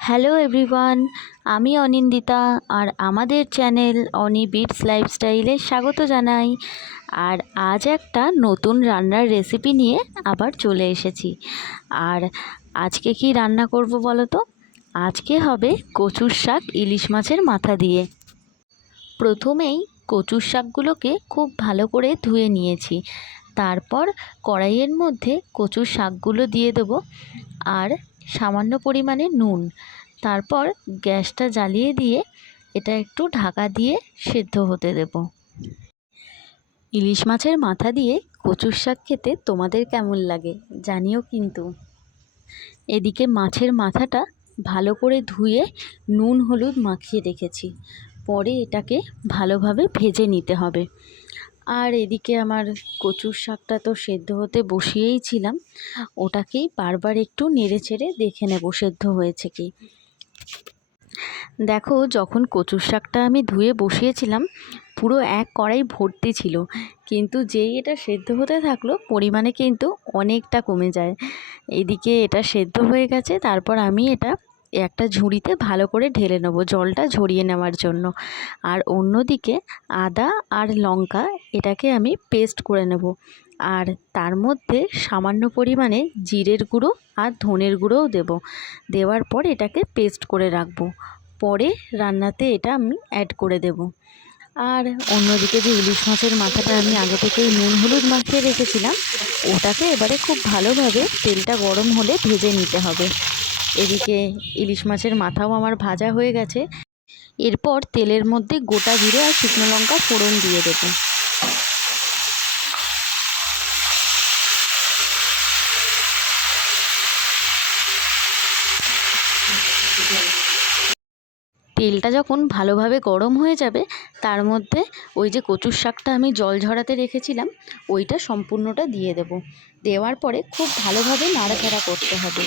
Hello everyone, আমি অনিন্দিতা আর আমাদের channel অনি bits লাইফস্টাইলে স্বাগত জানাই। আর আজ একটা নতুন রান্নার রেসিপি নিয়ে আবার চলে এসেছি। আর আজকে কি রান্না করব বলো তো? আজকে হবে কচুর শাক ইলিশ মাছের মাথা দিয়ে। প্রথমেই কচুর শাকগুলোকে খুব ভালো করে ধুয়ে নিয়েছি। তারপর কড়াইয়ের মধ্যে কচুর শাকগুলো দিয়ে দেবো আর সামান্য পরিমাণে নুন। তারপর গ্যাসটা জ্বালিয়ে দিয়ে এটা একটু ঢাকা দিয়ে সেদ্ধ হতে দেব। ইলিশ মাছের মাথা দিয়ে কচুর শাক খেতে তোমাদের কেমন লাগে জানিও কিন্তু। এদিকে মাছের মাথাটা ভালো করে ধুয়ে নুন হলুদ মাখিয়ে রেখেছি, পরে এটাকে ভালোভাবে ভেজে নিতে হবে। আর এদিকে আমার কচুর শাকটা তো সেদ্ধ হতে বসিয়েই ছিলাম, ওটাকেই বারবার একটু নেড়ে চেড়ে দেখে নেব সেদ্ধ হয়েছে কি। দেখো, যখন কচুর শাকটা আমি ধুয়ে বসিয়েছিলাম পুরো এক কড়াই ভর্তি ছিল, কিন্তু যেই এটা সেদ্ধ হতে থাকলো পরিমাণে কিন্তু অনেকটা কমে যায়। এদিকে এটা সেদ্ধ হয়ে গেছে, তারপর আমি এটা একটা ঝুড়িতে ভালো করে ঢেলে নেবো জলটা ঝরিয়ে নেওয়ার জন্য। আর অন্যদিকে আদা আর লঙ্কা এটাকে আমি পেস্ট করে নেব। আর তার মধ্যে সামান্য পরিমাণে জিরের গুঁড়ো আর ধনের গুঁড়োও দেওয়ার পর এটাকে পেস্ট করে রাখবো। পরে রান্নাতে এটা আমি অ্যাড করে দেব। আর অন্যদিকে যে ইলিশ মাছের মাথাটা আমি আগে থেকেই নুন হলুদ মাখিয়ে রেখেছিলাম, ওটাকে এবারে খুব ভালোভাবে তেলটা গরম হলে ভেজে নিতে হবে। এদিকে ইলিশ মাছের মাথাও আমার ভাজা হয়ে গেছে। এরপর তেলের মধ্যে গোটা জিরে আর শুকনো লঙ্কা ফোড়ন দিয়ে দেবো। তেলটা যখন ভালোভাবে গরম হয়ে যাবে, তার মধ্যে ওই যে কচুর শাকটা আমি জল ঝরাতে রেখেছিলাম ওইটা সম্পূর্ণটা দিয়ে দেব। দেওয়ার পরে খুব ভালোভাবে নাড়াচাড়া করতে হবে।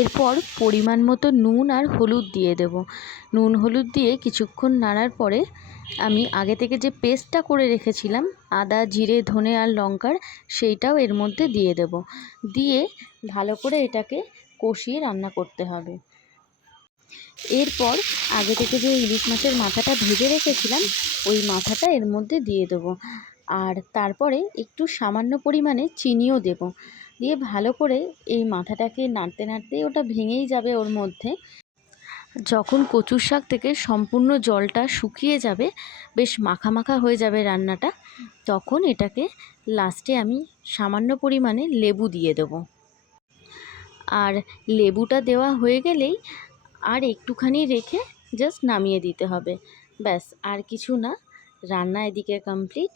এরপর পরিমাণ মতো নুন আর হলুদ দিয়ে দেব। নুন হলুদ দিয়ে কিছুক্ষণ নাড়ার পরে আমি আগে থেকে যে পেস্টটা করে রেখেছিলাম আদা জিরে ধনে আর লঙ্কার, সেইটাও এর মধ্যে দিয়ে দেব। দিয়ে ভালো করে এটাকে কষিয়ে রান্না করতে হবে। এরপর আগে থেকে যে ইলিশ মাছের মাথাটা ভেজে রেখেছিলাম ওই মাথাটা এর মধ্যে দিয়ে দেব। আর তারপরে একটু সামান্য পরিমাণে চিনিও দেব। দিয়ে ভালো করে এই মাথাটাকে নাড়তে নাড়তেই ওটা ভেঙেই যাবে ওর মধ্যে। যখন কচুর শাক থেকে সম্পূর্ণ জলটা শুকিয়ে যাবে, বেশ মাখা মাখা হয়ে যাবে রান্নাটা, তখন এটাকে লাস্টে আমি সামান্য পরিমাণে লেবু দিয়ে দেব। আর লেবুটা দেওয়া হয়ে গেলেই আর একটুখানি রেখে জাস্ট নামিয়ে দিতে হবে। ব্যাস, আর কিছু না, রান্না এদিকে কমপ্লিট।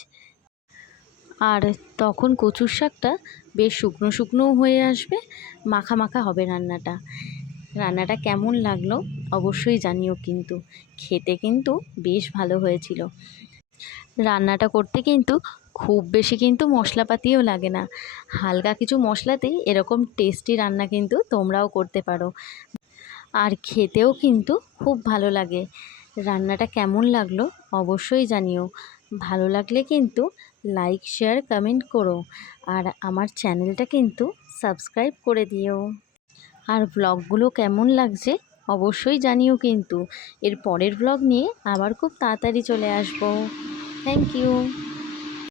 আর তখন কচুর শাকটা বেশ শুকনো শুকনোও হয়ে আসবে, মাখা মাখা হবে রান্নাটা। রান্নাটা কেমন লাগলো অবশ্যই জানিও কিন্তু। খেতে কিন্তু বেশ ভালো হয়েছিল। রান্নাটা করতে কিন্তু খুব বেশি কিন্তু মশলাপাতিও লাগে না, হালকা কিছু মশলাতেই এরকম টেস্টি রান্না কিন্তু তোমরাও করতে পারো। আর খেতেও কিন্তু খুব ভালো লাগে। রান্নাটা কেমন লাগলো অবশ্যই জানিও। ভালো লাগলে কিন্তু লাইক শেয়ার কমেন্ট করো। আর আমার চ্যানেলটা কিন্তু সাবস্ক্রাইব করে দিও। আর ব্লগগুলো কেমন লাগছে অবশ্যই জানিও কিন্তু। এর পরের ব্লগ নিয়ে আবার খুব তাড়াতাড়ি চলে আসবো। Thank you.